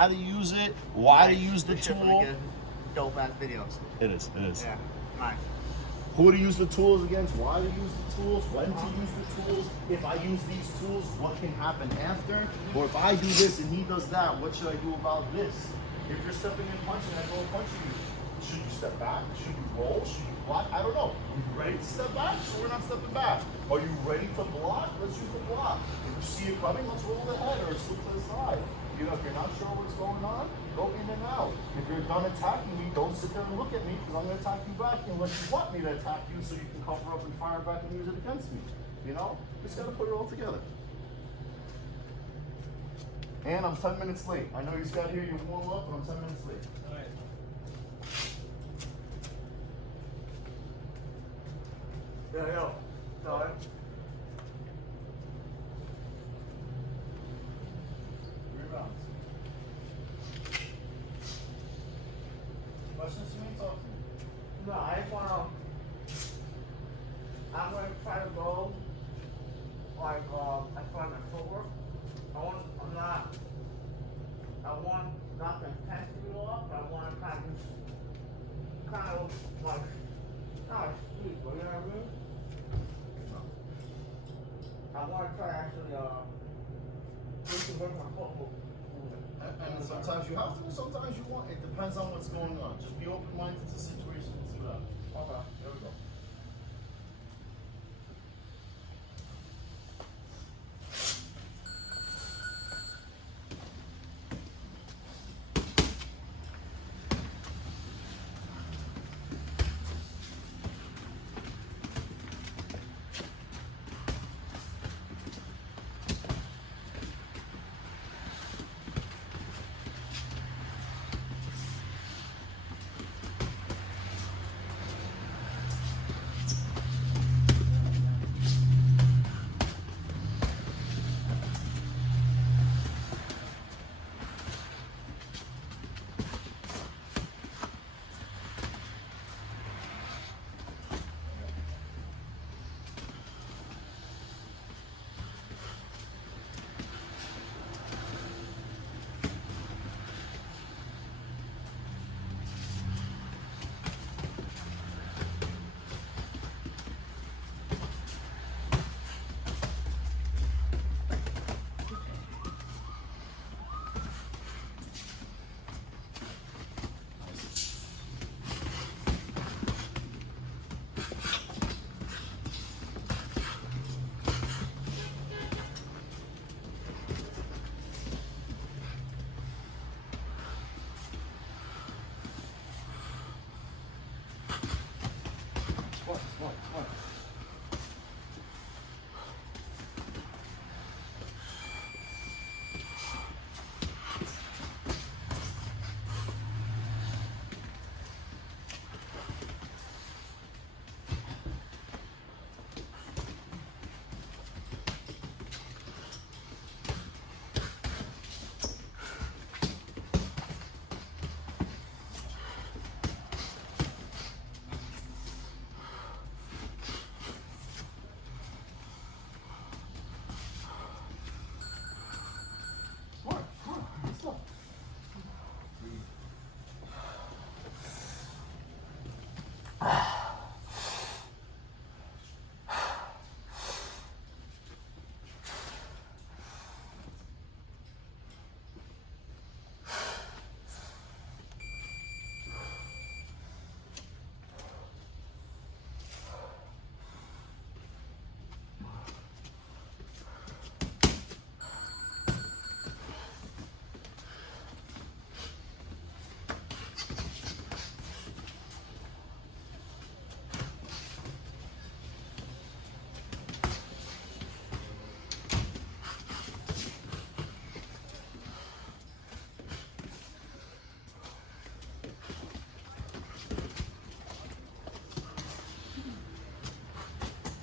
how to use it, why to use the tool. Dope ass videos. It is. Yeah, nice. Who to use the tools against, why to use the tools, when to use the tools. If I use these tools, what can happen after? Or if I do this and he does that, what should I do about this? If you're stepping and punching, I go punching you. Should you step back? Should you roll? Should you block? I don't know. Are you ready to step back? So we're not stepping back. Are you ready to block? Let's use the block. If you see it coming, let's roll the head or slip to the side. You know, if you're not sure what's going on, go in and out. If you're done attacking me, don't sit there and look at me because I'm going to attack you back unless you want me to attack you so you can cover up and fire back and use it against me. You know? Just got to put it all together. And I'm 10 minutes late. I know you got here, you warm up, but I'm 10 minutes late. All right. Yo. Sorry. Questions to me? Talk to me. No, I just wanna. I'm gonna try to go like as far as my footwork. I want not the intensity off, but I want to kind of like not speed, but you know what I mean? I want to try actually work my footwork. And sometimes you have to, sometimes you want. It depends on what's going on. Just be open-minded to the situation and see what happens. Okay. There we go. What?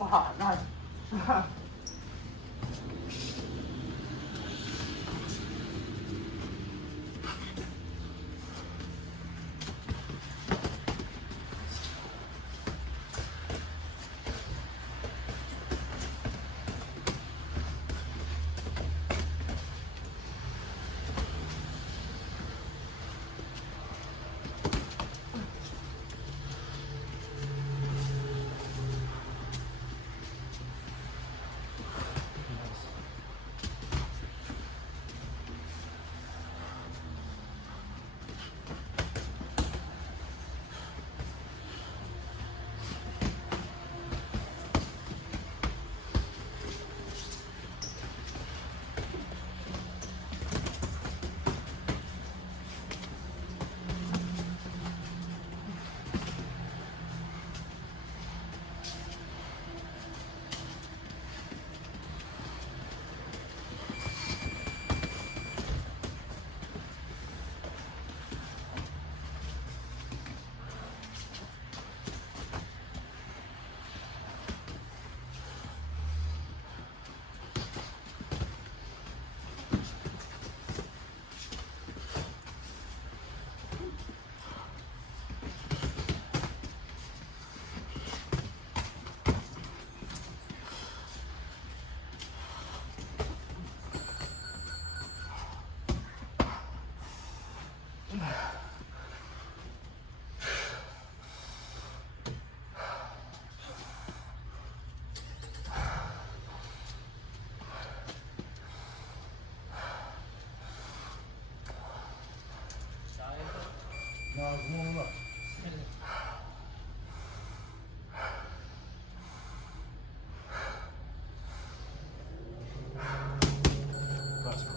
Ah, nice. was warming up. That's good.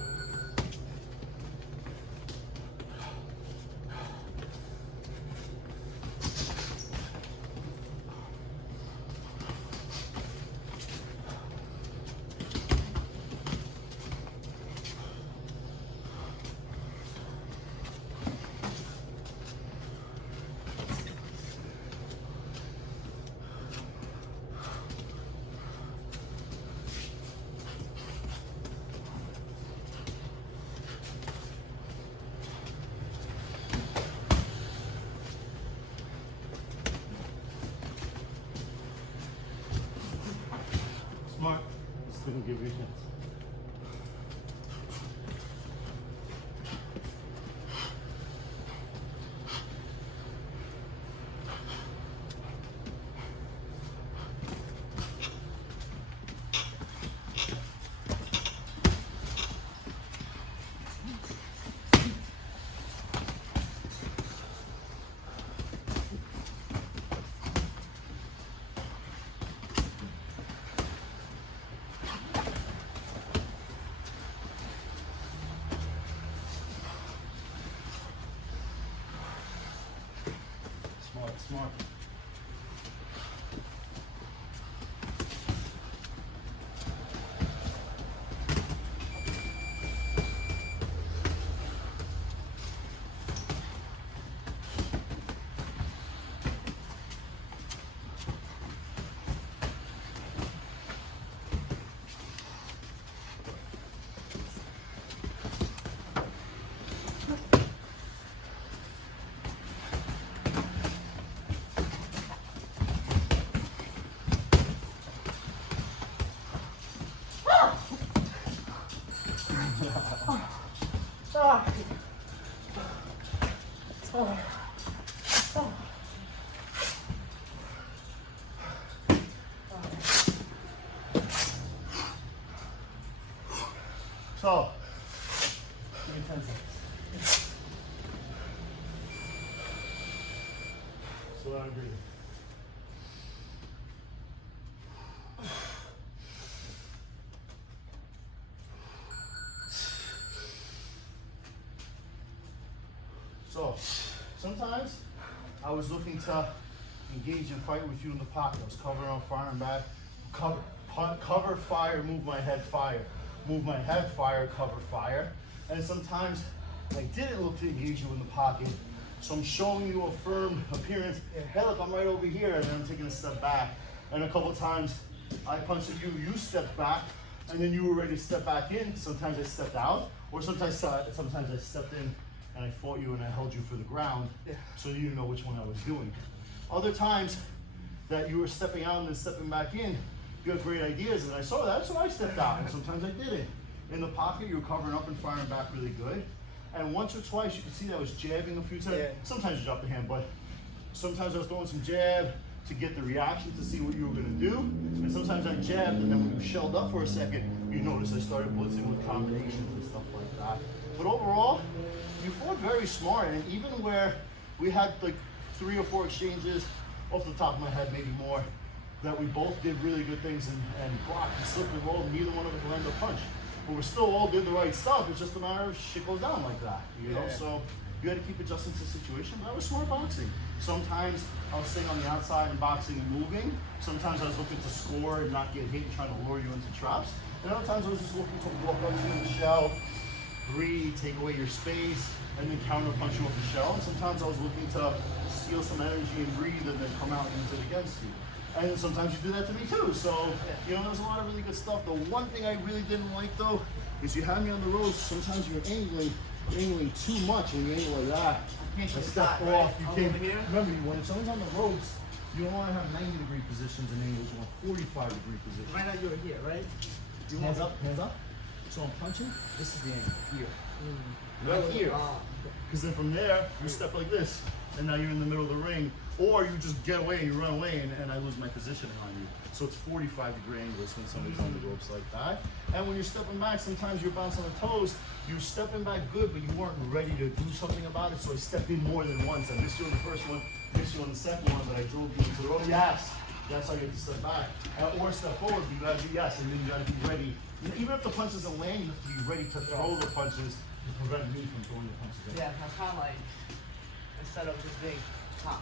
Smart. Just didn't give you a chance. Smart. So, give me 10 seconds. Slow down and breathe. So, sometimes I was looking to engage and fight with you in the pocket. I was covering on fire and back. Cover, fire, move my head, fire. Move my head, fire, cover, fire. And sometimes I didn't look to engage you in the pocket. So I'm showing you a firm appearance. Hey, look, I'm right over here, and then I'm taking a step back. And a couple times I punched at you, you stepped back, and then you were ready to step back in. Sometimes I stepped out, or sometimes I stepped in and I fought you and I held you for the ground, so you didn't know which one I was doing. Other times that you were stepping out and then stepping back in, you have great ideas, and I saw that, so I stepped out, and sometimes I didn't. In the pocket, you were covering up and firing back really good. And once or twice, you could see that I was jabbing a few times. Yeah. Sometimes you drop the hand, but sometimes I was throwing some jab to get the reaction to see what you were gonna do. And sometimes I jabbed, and then when you shelled up for a second, you notice I started blitzing with combinations and stuff like that. But overall, you fought very smart, and even where we had like 3 or 4 exchanges, off the top of my head, maybe more, that we both did really good things and blocked and slipped and rolled, and neither one of us landed a punch. But we still all did the right stuff. It's just a matter of shit goes down like that, you know? So you had to keep adjusting to the situation. That was smart boxing. Sometimes I was staying on the outside and boxing and moving. Sometimes I was looking to score and not get hit and trying to lure you into traps. And other times I was just looking to walk up to the shell, breathe, take away your space, and then counter punch you off the shell. And sometimes I was looking to steal some energy and breathe and then come out and use it against you. And sometimes you do that to me too. So, you know, there's a lot of really good stuff. The one thing I really didn't like though, is you had me on the ropes. Sometimes you're angling too much when you angle like that. I step off. You can't, remember, when someone's on the ropes, you don't want to have 90-degree positions and angles. You want 45-degree positions. Right now you're here, right? Hands up, hands up. So I'm punching. This is the angle, here. Right here. Because then from there, you step like this, and now you're in the middle of the ring, or you just get away and you run away, and I lose my positioning on you. So it's 45-degree angles when somebody's on the ropes like that. And when you're stepping back, sometimes you're bouncing on the toes. You're stepping back good, but you weren't ready to do something about it. So I stepped in more than once. I missed you on the first one, missed you on the second one, but I drove you into the road. Yes, that's how you have to step back. Or step forward, but you gotta be yes, and then you gotta be ready. And even if the punch doesn't land, you have to be ready to throw the punches to prevent me from throwing the punches. Yeah, that's kind of like, instead of just being top.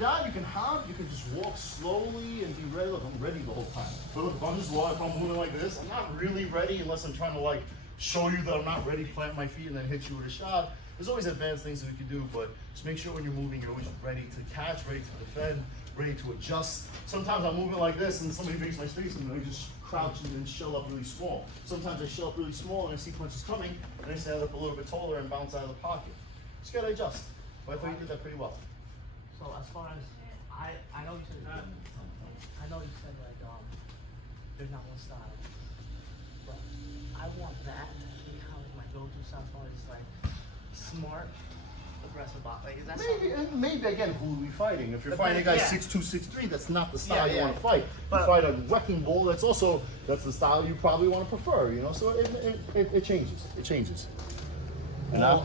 Yeah, you can just walk slowly and be ready. Look, I'm ready the whole time. But look, if I'm just walking, if I'm moving like this, I'm not really ready unless I'm trying to like show you that I'm not ready, plant my feet and then hit you with a shot. There's always advanced things that we can do, but just make sure when you're moving, you're always ready to catch, ready to defend, ready to adjust. Sometimes I'm moving like this and somebody makes my space and I just crouch and then shell up really small. Sometimes I shell up really small and I see punches coming and I stand up a little bit taller and bounce out of the pocket. Just gotta adjust. But I thought you did that pretty well. So as far as, I know you said, like, there's not one style, but I want that to be kind of my go-to style as far as like smart, aggressive box. Like, is that something? Maybe again, who are we fighting? If you're fighting a guy 6'2", 6'3", that's not the style Yeah, you yeah. want to fight. But- you fight a wrecking ball, that's the style you probably want to prefer, you know? So it changes. It changes. You know?